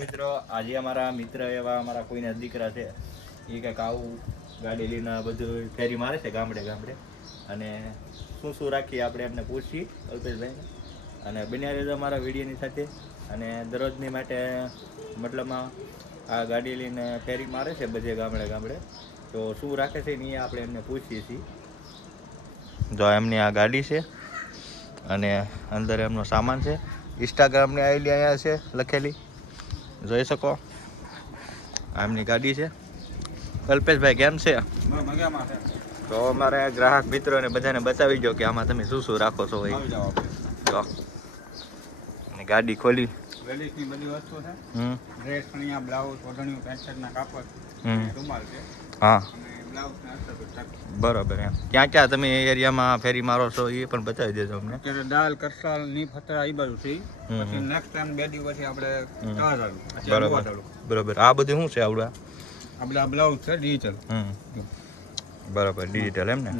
મિત્રો આજે અમારા મિત્ર એવા અમારા કોઈના દીકરા છે એ કંઈક આવું ગાડી લઈને બધું ફેરી મારે છે ગામડે ગામડે અને શું રાખીએ આપણે એમને પૂછીએ અલ્પેશભાઈને અને બન્યા રહેજો અમારા વિડીયોની સાથે અને દરરોજની માટે મતલબમાં આ ગાડી લઈને ફેરી મારે છે બધે ગામડે ગામડે તો શું રાખે છે એ આપણે એમને પૂછીએ છીએ. જો એમની આ ગાડી છે અને અંદર એમનો સામાન છે. ઇન્સ્ટાગ્રામની આઈડી અહીંયા છે લખેલી, જોઈ શકો. આ એમની ગાડી છે. કલ્પેશભાઈ કેમ છે? તો અમારે ગ્રાહક મિત્રોને બધાને બતાવી દો કે આમાં તમે શું રાખો છો. જો અને ગાડી ખોલી લેડીઝની બધી વસ્તુ છે. ડ્રેસ, કણિયા, બ્લાઉઝ, ઓઢણીયું, પેન્ટ શર્ટના કાપડ, રૂમાલ છે. હા અને બ્લાઉઝના અસ્તર. બરોબર. એમ ક્યાં ક્યાં તમે એરિયામાં ફેરી મારો છો એ પણ બતાવી દેજો અમને. અત્યારે દાલ, કરસાલ, ની ફતરા એ બાજુ છે. પછી નેક્સ્ટ ટાઈમ 2 દિવસ પછી આપણે બરોબર બરોબર. આ બધું શું છે આવડું? આ બધા બ્લાઉઝ છે ડિજિટલ. બરોબર, ડિજિટલ એમ ને.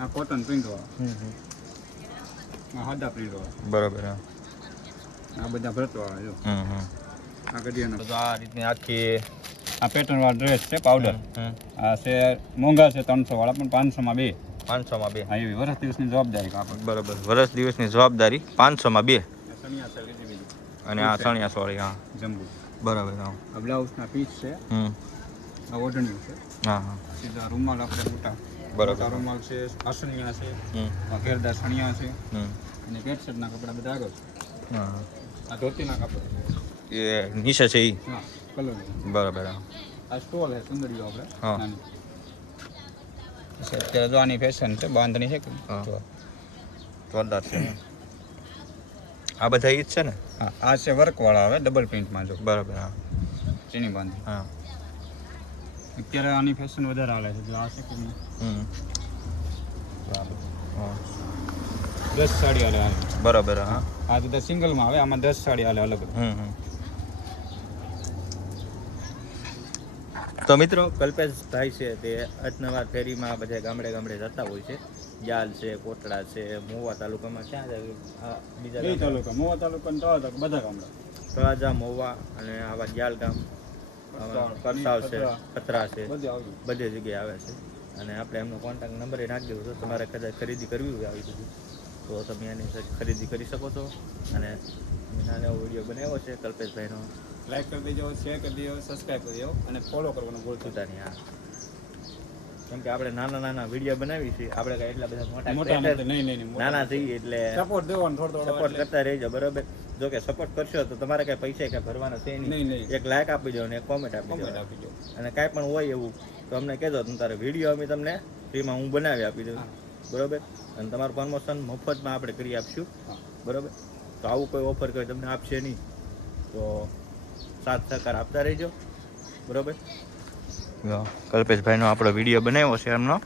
આ કોટન પ્રિન્ટ વાળા, આ સાદા પ્રિન્ટ વાળા. બરોબર. આ બધા ભરત વાળા જો. આ ગડિયાના તો આ રીતની આખી આ પેટર્ન વાળા ડ્રેસ છે પાવડર. આ છે મોંઘા છે 300 વાળા, પણ 500 માં 2. 500 માં 2. હા, એવી વર્ષ દિવસની જવાબદારી કાપડ. બરોબર, વર્ષ દિવસની જવાબદારી. 500 માં 2. સણિયા છે લીધી બીજી. અને આ સણિયા સોળી. હા, જમ્બુ. બરાબર. હા, આ બ્લાઉઝના પીસ છે. આ ઓઢણીયું છે. હા હા. સીધા રૂમાલ આપણે મોટા. બરાબર. રૂમાલ છે, આસનિયા છે, આ ઘેરદાર સણિયા છે. અને પેન્ટ શર્ટના કપડા બધા આગળ છે. હા, આ ધોતીના કપડા એ નીચે છે એ. હા, કલર. બરાબર. આ સ્ટોલ છે સુંદરીઓ આપણે. હા. નાની. અત્યારે જો આની ફેશન છે, બાંધણી છે કે જોરદાર છે. આ બધા ઈ જ છે ને? હા, આ છે વર્ક વાળા આવે ડબલ પ્રિન્ટમાં જો. બરાબર. હા, ચીની બાંધી. હા. અત્યારે આની ફેશન વધારે હાલે છે. જો આ છે કે બરાબર. 10 સાડી હાલે. બરાબર. હા, આ તો સિંગલમાં આવે, આમાં 10 સાડી હાલે અલગ. તો મિત્રો, કલ્પેશભાઈ છે તે અજનવાર ફેરીમાં બધા ગામડે ગામડે જતા હોય છે. યાલ છે, કોટડા છે, મોવા તાલુકામાં ક્યાં જાય? બીજા તાલુકા, મોવા તાલુકા ને બધા ગામડા, તળાજા, મોવા અને આવા યાલ ગામ, કરસાવ છે, ખતરા છે, બધી જગ્યાએ આવે છે. અને આપણે એમનો કોન્ટેક્ટ નંબર એ નાખી દેવો છો. તમારે કદાચ ખરીદી કરવી હોય આવી બધી તો તમે એની ખરીદી કરી શકો છો. અને નાનો એવો વિડીયો બનાવ્યો છે કલ્પેશભાઈનો. લાઈક કરી દેજો, શેર કરી દેજો, સબસ્ક્રાઈબ કરી દેજો અને ફોલો કરવાનું ભૂલતા નહીં. હા, કેમ કે આપણે નાના નાના વિડીયો બનાવી છીએ. આપણે કાંઈ એટલા બધા મોટા નહીં નાના છીએ એટલે સપોર્ટ દેવાનો, થોડો સપોર્ટ કરતા રહેજો. બરોબર. જો કે સપોર્ટ કરશો તો તમારે કાંઈ પૈસા કાંઈ ભરવાના છે નહીં. એક લાઈક આપી દો અને એક કોમેન્ટ આપી દો. અને કાંઈ પણ હોય એવું તો અમને કહેજો. તારે વિડીયો અમે તમને ફ્રીમાં હું બનાવી આપી દઉં. બરોબર. અને તમારું પ્રમોશન મફતમાં આપણે કરી આપશું. બરોબર. તો આવું કોઈ ઓફર કોઈ તમને આપશે નહીં તો સાથ સહકાર આપતા રહેજો. બરોબર. કલ્પેશભાઈનો આપણો વિડીયો બનાવ્યો છે એમનો.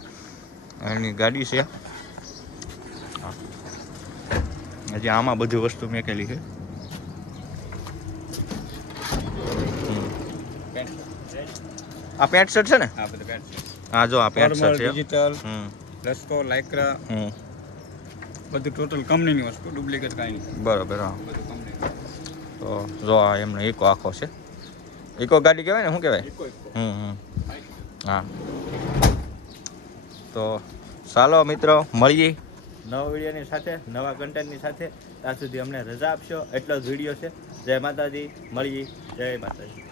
એની ગાડી છે. હજી આમાં બધી વસ્તુ મેકેલી છે. આ પેન્ટ શર્ટ છે ને? હા, જો આ પેન્ટ શર્ટ છે. ડિજિટલ, લસ્કો, લાઇક્રા, બધું ટોટલ કંપનીની વસ્તુ, ડુપ્લિકેટ કાંઈ નહીં. બરોબર. હા, બધું કંપની. તો જો આ એમનો ઇકો આખો છે. ઇકો ગાડી કહેવાય ને? શું કહેવાય? હા. તો ચાલો મિત્રો, મળીએ નવા વિડીયોની સાથે, નવા કન્ટેન્ટની સાથે. ત્યાં સુધી અમને રજા આપશો. એટલો જ વિડીયો છે. જય માતાજી. મળીએ. જય માતાજી.